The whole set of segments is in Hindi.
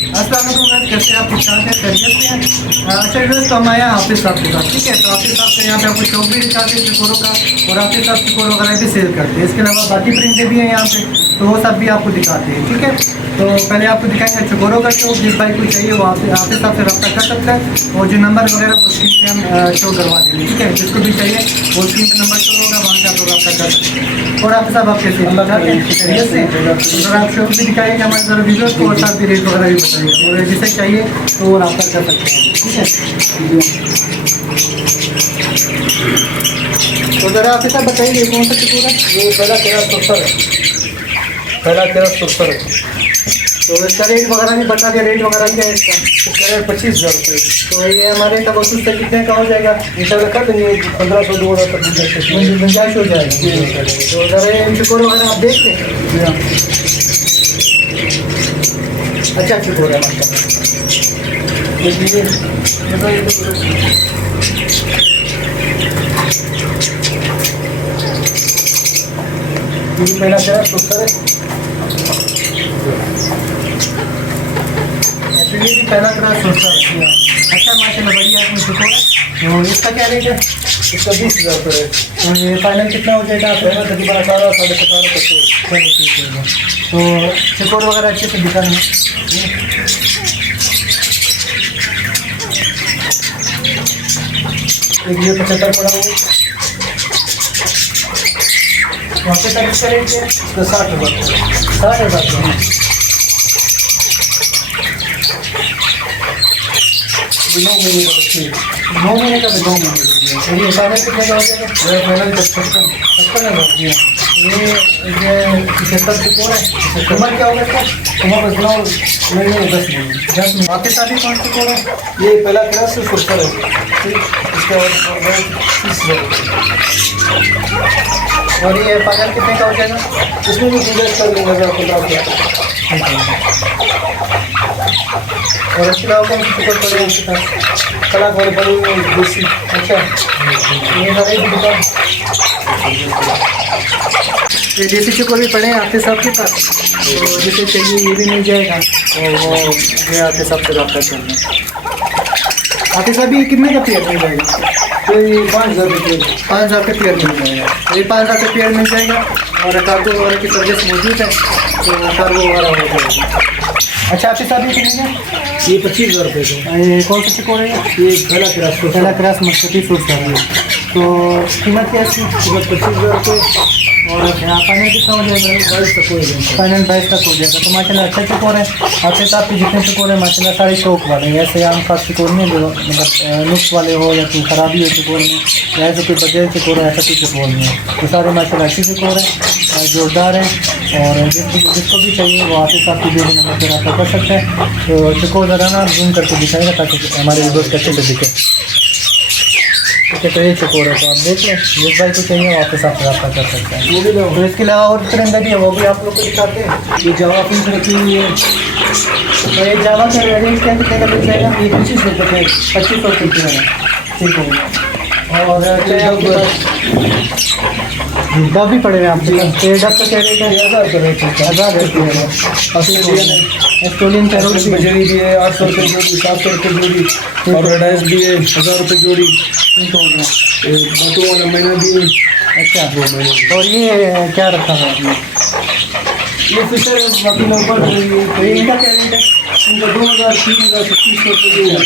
अस्सलाम वालेकुम, कैसे आप ठीक ठाक हैं, खैरियत से हैं? अच्छा व्यूअर्स, तो हम आए हैं हाफिज़ साहब के पास, ठीक है। तो हाफिज़ साहब से यहाँ पे आपको शौक भी दिखाते हैं चिकोरों का, और हाफिज़ साहब चिकोर वगैरह भी सेल करते हैं। इसके अलावा बाकी परिंदे भी हैं यहाँ पे, तो वो सब भी आपको दिखाते हैं, ठीक है। तो पहले आपको दिखाएंगे चिकोरों का शौक। जिस भाई को चाहिए वो हाफिज़ साहब से रब्ता कर सकता है, और जो नंबर वगैरह वो स्क्रीन पे हम शो करवा देंगे, ठीक है। जिसको भी चाहिए वो स्क्रीन पर नंबर शो होगा, वहाँ से आप लोग रब्ता कर सकते हैं। और हाफिज़ साहब आप कैसे हैं? खैरियत से? अगर आप शौक भी दिखाएंगे हमारे ज़रा व्यूअर्स को, और साथ भी रेट वगैरह भी बताइए, और जिसे चाहिए तो वो रब्ता कर सकते हैं, ठीक है। तो ज़रा आप साहब बताइए कौन सा चिकोर है? ये पहला तेरा सुरसर है, पहला तेरा सुरसर है। तो इसका रेट वगैरह भी बता दिया, रेट वगैरह क्या है इसका? इसका रेट 25,000 रुपये। तो ये हमारे तवज्जुह से कितने का हो जाएगा? इंशाल्लाह कर देंगे 1500 2000 तक गुंजाइश हो जाएगा। तो ज़रा ये चिकोर वगैरह आप देख लें। अच्छा चिकोर है माशाल्लाह। देखिए ये पहला तेरा सुरसर है। ये भी पहला तरह सोचता है। अच्छा माशाल्लाह बढ़िया आपने चिकोर है। तो इसका क्या रेट है? इसका 20,000 रुपये है। तो ये फाइनल कितना हो जाएगा? पहला तकरीबन 18 साढ़े 17 तक है। चलो ठीक है। तो चिकोर वगैरह अच्छे से दिखा दें। एक ये 75 पड़ा हुआ है। वहाँ पे तक इसका रेट क्या है? इसका 60,000 60,000। ये 9 महीने का बच्चे 9 महीने का भी 2 महीने का। तो ये फाइनल कितने का हो जाएगा? मेरा फाइनल 55 55,000। ये 75 चिकोर है। उम्र क्या होगा इसका? तुम्हारा बताओ महीने 10 महीने 10 महीने। आपके साथ ही कौन सा चिकोर है? ये पहला तेरा से सुरसर है। ठीक, इसका 30,000 रुपये। और ये फाइनल कितने का हो जाएगा? इसमें भी गुंजाइश कर लेंगे 15,000। और इसके अलावा कौन सी चिकोर पड़ेगा आपके पास? कला वाले बड़े हुए देसी। अच्छा ये सारे भी दुकान ये देसी चिकोर भी पड़े हैं आपके साथ के पास, तो जिसे चाहिए ये भी मिल जाएगा। और वो ये आपके साथ से रब्ता कर लें। आपके साथ भी कितने का पेयर मिल जाएगा? तो ये 5,000 रुपये 5,000 का पेयर मिल जाएगा। तो ये 5,000 का पेयर मिल जाएगा, और कार्गो वगैरह की सर्विस मौजूद है, तो कार्गो वगैरह हो जाएगा। अच्छा आपके साथ भी कितने का? ये 25,000 रुपये का। ये कौन सा चिकोर है? ये पहला क्रॉस को पहला क्रॉस मस्कटी सूट कर रही है। तो कीमत क्या है इसकी? कीमत 25,000 रुपये। और फाइनल कितना हो जाएगा? 22 तक हो जाएगा। फाइनल 22 तक हो जाएगा। तो माशाल्लाह अच्छा चिकोर है। आपके साथ के जितने चिकोर है माशाल्लाह सारे शौक वाले हैं। ऐसे आम खास चिकोर नहीं जो मतलब नुक्स वाले हो या कोई खराबी हो चिकोर में, या ऐसे कोई बगैर चिकोर है, ऐसा कोई चिकोर नहीं है। तो सारे माशाल्लाह अच्छी चिकोर है, जोरदार है। और जिसको भी चाहिए वो आपके साथ की वीडियो नंबर पर रब्ता कर सकते हैं। तो चिकोर ज़रा ना जूम करके दिखाएगा ताकि हमारे वीडियोस अच्छे से दिखे, ठीक है। तो ये चिकोर है, तो आप देख लें, जिस भाई को चाहिए वो आपके साथ रब्ता कर सकते हैं। वो भी लो। तो इसके अलावा और परिंदे भी है, वो भी आप लोग को दिखाते हैं। ये जवा फिल्स रखी हुई है। तो ये जावा का रेट क्या कितने का मिल जाएगा? ये 25 रुपये 2500 रुपये है, ठीक है। और डब भी पड़े हुए हैं आपके पास? तो ये डब का क्या रेट है? 1000 रुपये रेट है। 1000 रुपये है। ऑस्ट्रेलियन है। ऑस्ट्रेलियन पैरोट भी है। बजरी भी है 800 रुपये जोड़ी, 700 रुपये जोड़ी। और रेडाइस भी है 1000 रुपये जोड़ी। ठीक हो गया। बाटू वाला मैना भी है। अच्छा, और ये क्या रखा है आपने? ये फिशर है बाकी नंबर। तो ये इनका क्या रेट है? इनका 2000 3000 2500 रुपये जो है।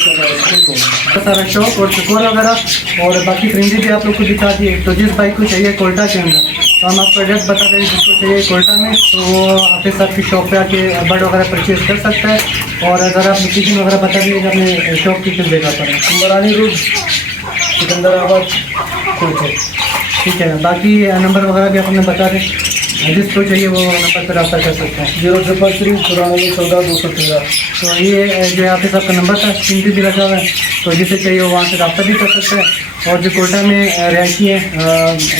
सारा शौक और चिकोर वगैरह और बाकी परिंदे भी आप लोग को दिखा दिए। तो जिस बाइक को चाहिए कोयटा के अंदर, तो हम आपको एड्रेस बता दें, जिसको चाहिए कोयटा में, तो वो आपके साथ की शॉप पे आके बर्ड वगैरह परचेज कर सकता है। और अगर आप लोकेशन वगैरह बता दीजिएगा अपने शॉप की किस जगह पर है? मरानी रोड सिकंदराबाद कोयटा। ठीक है, बाकी नंबर वगैरह भी आप हमें बता दें, जिसको चाहिए वो नंबर पर रब्ता कर सकते हैं। 003 94 14 213। तो ये जो आपके साथ का नंबर था स्क्रीन पे भी लगा हुआ है, तो जिसे चाहिए वो वहाँ से रब्ता भी कर सकते हैं। और जो कोयटा में रहती है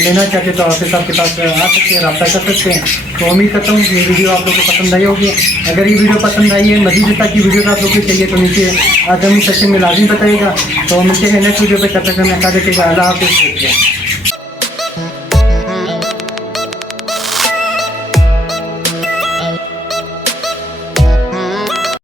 लेना चाहते तो आपके साथ के पास आ सकते हैं, रब्ता कर सकते हैं। तो उम्मीद करता हूँ कि ये वीडियो आप लोग को पसंद आई होगी। अगर ये वीडियो पसंद आई है, मजीद इस तरह की वीडियो आप लोग को चाहिए तो नीचे आगामी सेक्शन में लाजिम बताइएगा। तो मिलते हैं नेक्स्ट वीडियो पर, तब तक हमें कहा देखेगा। अल्लाह हाफ़िज़।